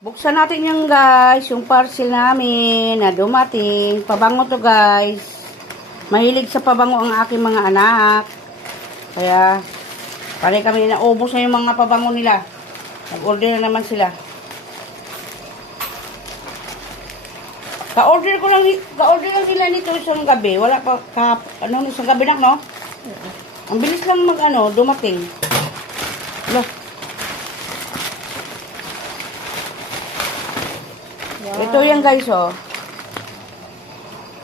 Buksan natin yung guys, yung parcel namin na dumating. Pabango to guys. Mahilig sa pabango ang aking mga anak. Kaya, pare kami na ubos na yung mga pabango nila. Nag-order na naman sila. Ka-order ko lang, ka-order lang nila nito isang gabi. Wala pa, ka, ano, isang gabi na, no? Ang bilis lang mag, ano, dumating. Lah, Ito yan guys, oh.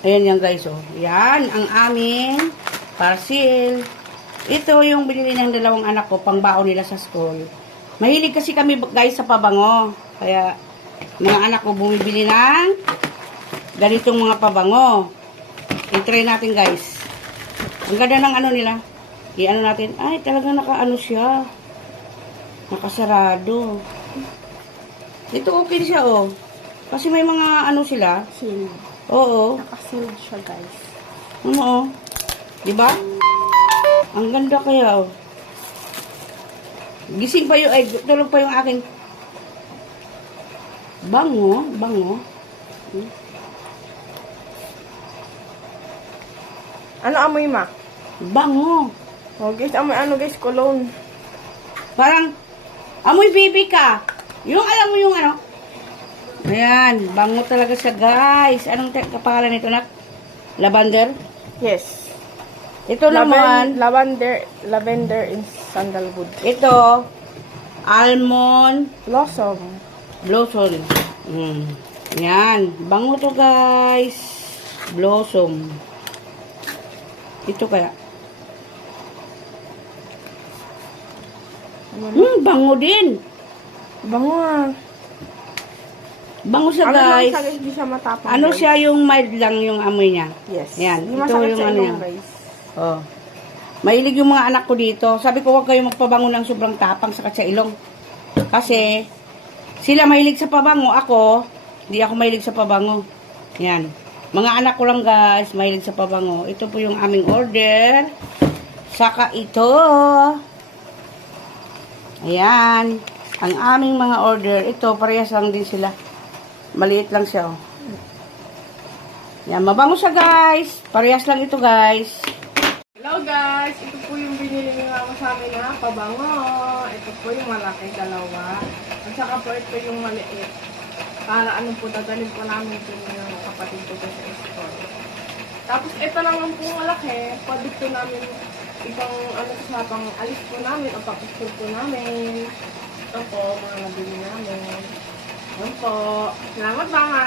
Ayan yan guys, oh. Yan, ang aming parcel. Ito yung binili ng dalawang anak ko, pangbaon nila sa school. Mahilig kasi kami guys sa pabango. Kaya, mga anak ko bumibili ng ganitong mga pabango. I-try natin guys. Ang ganda ng ano nila. I-ano natin. Ay, talaga naka-ano siya. Nakasarado. Ito okay siya, oh. Kasi may mga ano sila. Seal. Oo. Nakasealed siya, guys. Ano, oh. Di ba? Ang ganda kaya, oh. Gising pa yung, ay, tulog pa yung aking bango, bango. Ano amoy, ma? Bango. Oh, guys, amoy ano, guys, cologne. Parang, amoy baby ka. Yung, alam mo yung ano? Ayan, bango talaga siya, guys. Anong kapangalan nito, nak? Lavender? Yes. Ito naman, Laven- lavender, lavender in sandalwood. ito, almond, Blossom. blossom. Mm. Yan, bango to, guys. Blossom. Ito kaya. Ano? Hmm, bango din. Bango ah. Bango siya, Ano guys. siya, guys, di siya matapang. Ano guys. siya yung mild lang yung amoy niya. Yes. Yan, Hindi ito yung ano niya. guys. Oh. Mahilig yung mga anak ko dito. Sabi ko, huwag kayo magpabango ng sobrang tapang sa sa ilong. Kasi, sila mahilig sa pabango. Ako, di ako mahilig sa pabango. Yan. Mga anak ko lang guys, mahilig sa pabango. Ito po yung aming order. Saka ito. Ayan. Ang aming mga order. Ito, parehas lang din sila. Maliit lang siya, oh. Yan, mabango siya guys. Parehas lang ito guys. Hello guys! Ito po yung binili ni Mama sa amin na pabango. Ito po yung malaki dalawa. At saka po ito yung maliit. Para ano po, dadalhin po namin ito yung kapatid ko sa store. Tapos ito naman po malaki. Pwede po namin ibang ano sa pang alis po namin o papistol po namin. Ito po, mga nabili namin. Yun po. Salamat, Mama.